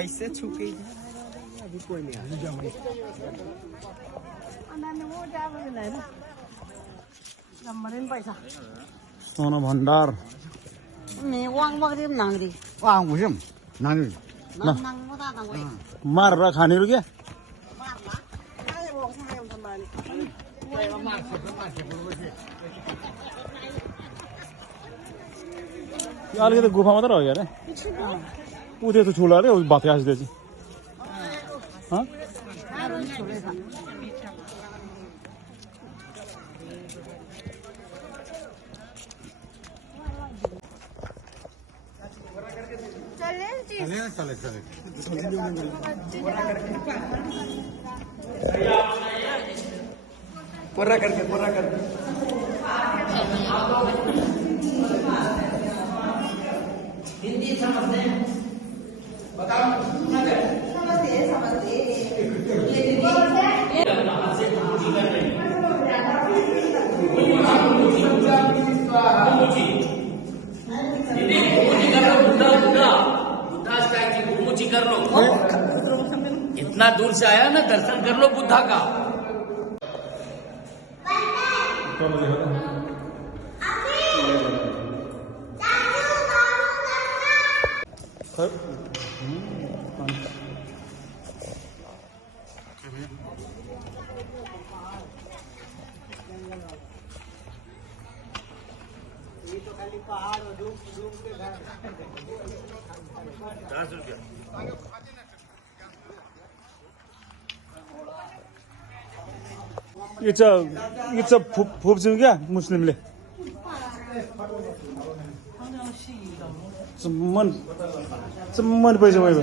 ऐसे छुके अभी कोई नहीं पैसा सोना भंडार मार रहा खाने रुके अलिकति गुफा मात्रै हो अरे ऊ त्यो ठुलो अरे भात घाँस दिएछ पर्रा करके हिंदी समझते हैं बताओ समझते कर लो इतना दूर से आया ना दर्शन कर लो बुद्धा का ये तो खाली पहाड़ और धूप के घर 10 रुपया इट्स फुप्छौँ क्या मुस्लिमले मन पैसा भयो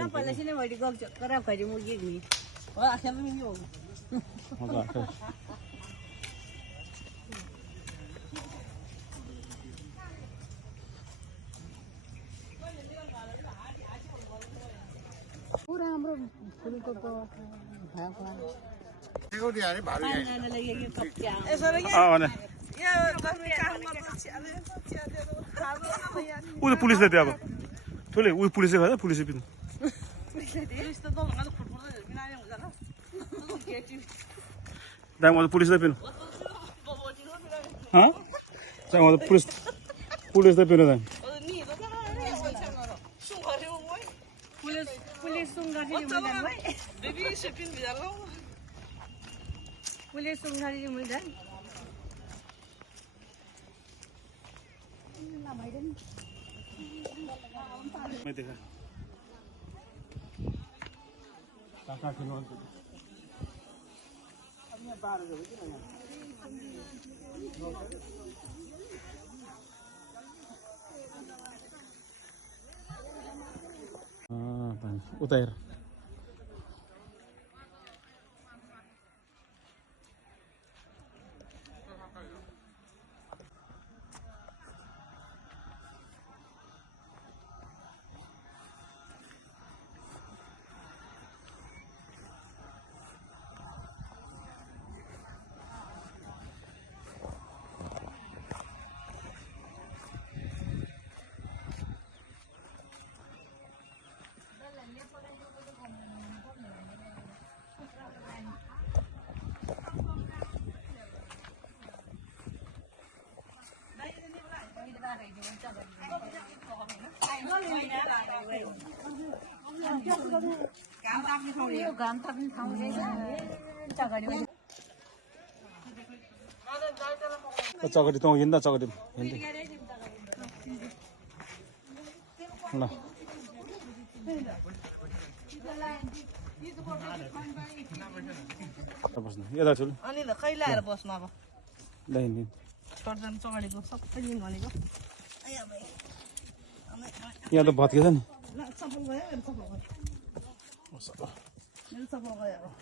Sampai sini mau digocok, kerap aja mau gini. Oh, akhirnya minum. Pura हाम्रो फुलको ऊ पुलिसले त्यो अब ठुलै ऊ पुलिसले गर्दा पुलिसले पिनु दाम पुलिसले पिनु पुलिसले पिनु दाम मैं देखा काका खिलौना उतार यो घाम ताप्ने ठाउँ रहेछ चकडी चकटी त हिँड्दा चकटी हिँड्दै ल बस्नु यता छु अनि ल कहिले आएर बस्नु अब ल हिँड्नु सर्जन चगाडीको सबै दिन भनेको यहाँ त भत्केछ नि ल सफल भयो मेरो सफल भयो मेरो सफल भयो अब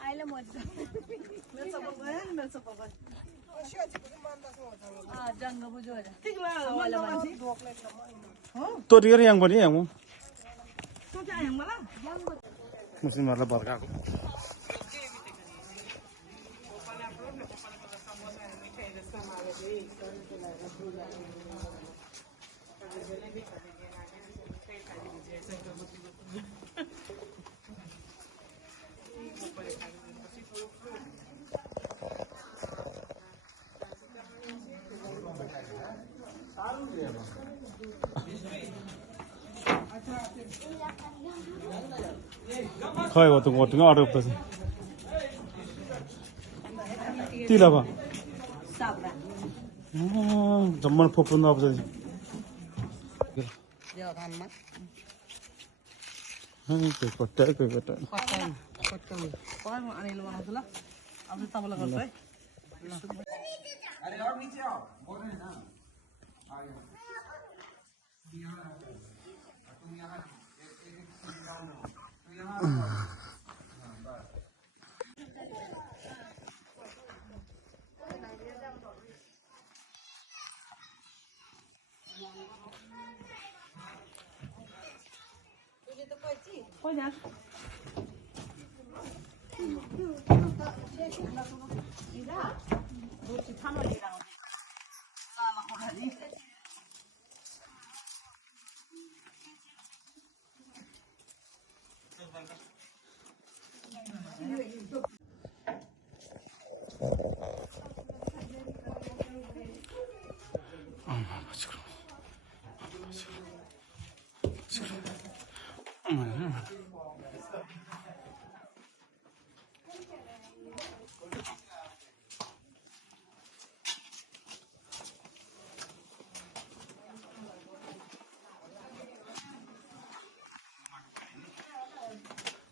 अहिले म मेरो सफल भयो नि मेरो सफल भयो जङ्ग बुझ्यो ठिक लाग्यो तोरी यहाँ पनि यहाँ तँ चाहिँ आयो मलाई मुस्लिमहरूलाई भत्काएको खै हो त घोटिङ अर्डर पर्छ तिला भा जम्मन फोप्नु नआउँछ कोही कट्टाइ कोही कट्टाइ अनिल बनाउँछु ल अब तपाईँलाई गर्छु है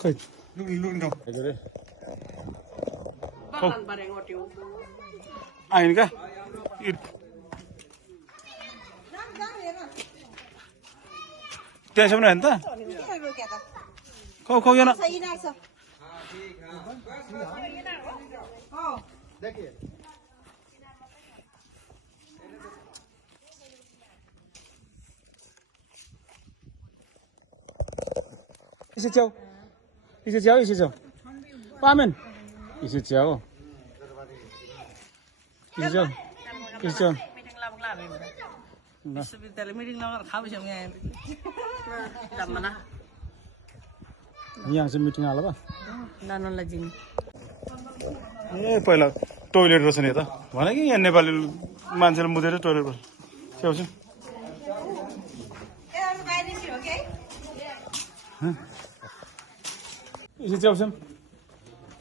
खै लुकिङ आइन क्या त्यहाँसम्म होइन त खौ खौ यहाँ देखिए इसे जाओ इसे जाओ इसे जाओ पामेन इसे जाओ इसे जाओ इसे जाओ विश्वविद्यालय मिटिङ लगाएर खाबेछौँ यहाँ यहाँ चाहिँ मिटिङ हाल बा नानोलाई जिम ए पहिला टोइलेट रहेछ नि त भने कि यहाँ नेपाली मान्छेले मुदेर टोइलेट बस्छ छेउछु इसे च्याउँछौँ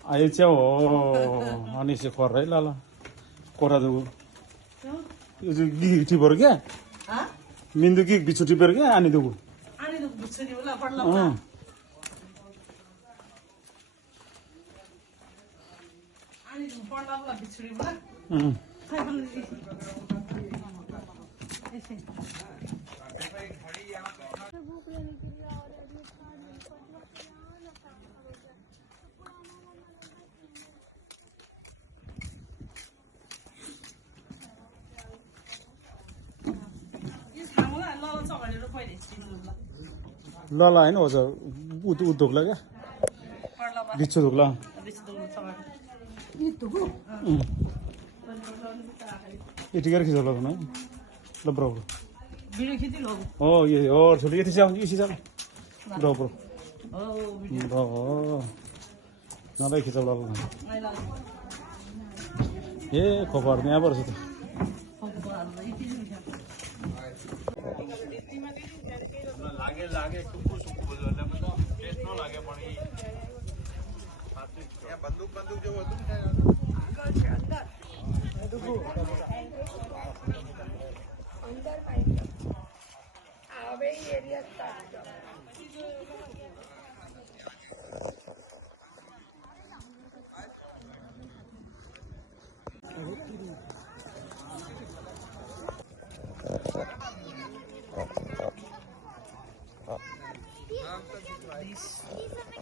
अहिले च्याउ हो अनि चाहिँ खर है ल ल कोरा दुगु यो चाहिँ गिग टिपेर क्या मिन्दु गिग बिछु टिपेर क्या अनि दुगु अनि बुझ्छु होला पढ्ला अनि पढ्ला होला बिछुडी होला ल ल होइन हो उद्योगला क्या बिच्छु धुक्ला यतिखेर खिच्छ ल ल ब्रो भिडियो खिच्नु लो हो ये और छोटी यति जाऊ इसी जाऊ ब्रो ब्रो हो ब्रो नलाई खिच्छ ल ए खबर यहाँ पर्छ त लागे लागे सुकु सुकु बजाने में तो टेस्ट न लागे पड़ी यहाँ बंदूक बंदूक जो होती है अंदर माइक आवे एरिया स्टार्ट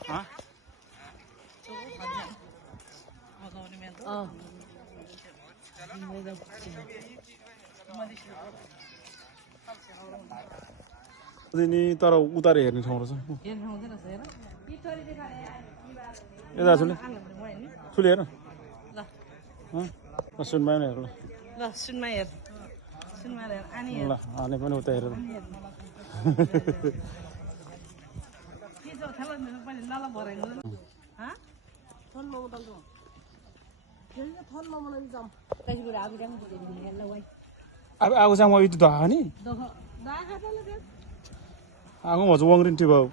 हाँ नि तर उतारे हेर्ने ठाउँ रहेछ यता सुले सुले हेर सुनमा हेर ल ल सुनमा हेर अनि ल आने पनि उता हेरेर के छ थाहा लाग्दैन पनि नाला भराइनु हा फोनमा उताल्नु फेरि फोनमा मलाई जाम कहिले आगो जाम हेर्न वाइ अब आगो चाहिँ म यति धहा नि दख दा खाले दे आगो मज वङ्रिन्टी भयो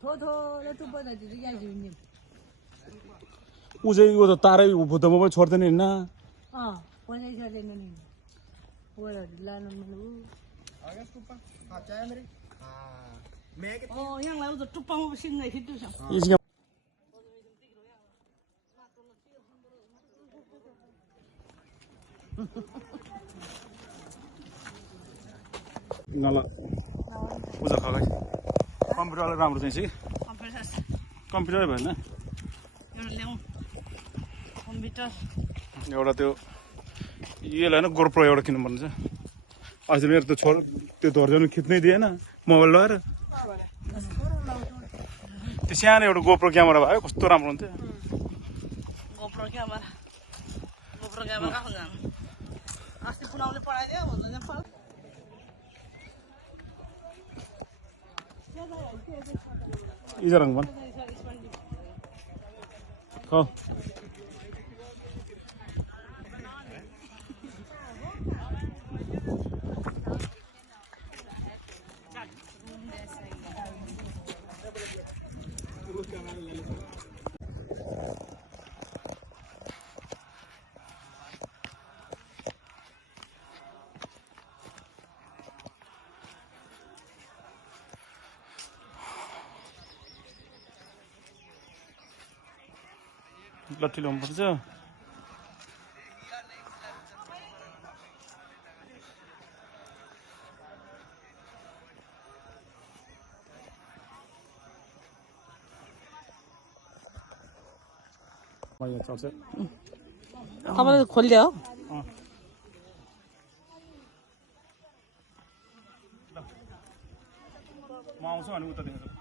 थो थो ले तु बना दि या जिनि ऊ चाहिँ यो त तारै भुतमा पनि छोड्दैन हिँड्न पने छैन नि ओरा लानु मनु आगे ऊपर हाँ चाय मेरी हाँ मैं ओ यहाँ ला उता टुप्पामा सिङ्गै हिट्दु छ यसमा नला पूजा खगाई कम्प्युटरलाई राम्रो चाहिँ कि कम्प्युटरै भएन एउटा ल्याउँ कम्प्युटर एउटा त्यो यसलाई होइन गोप्रो एउटा किन्नुपर्ने छ अस्ति मेरो त्यो छोरा त्यो धर्जन खिच्नै दिएन मोबाइल लगाएर त्यो सानो एउटा गोप्रो क्यामेरा भयो कस्तो राम्रो हुन्थ्यो गोप्रो क्यामेरा कहाँ जानु अस्ति पुनाउले पढाइदियो भन्दा नेपाल इजरङ भन् खौ लट्ठी ल्याउनुपर्छ तपाईँले खोलिदियो म आउँछु अनि उता देखेर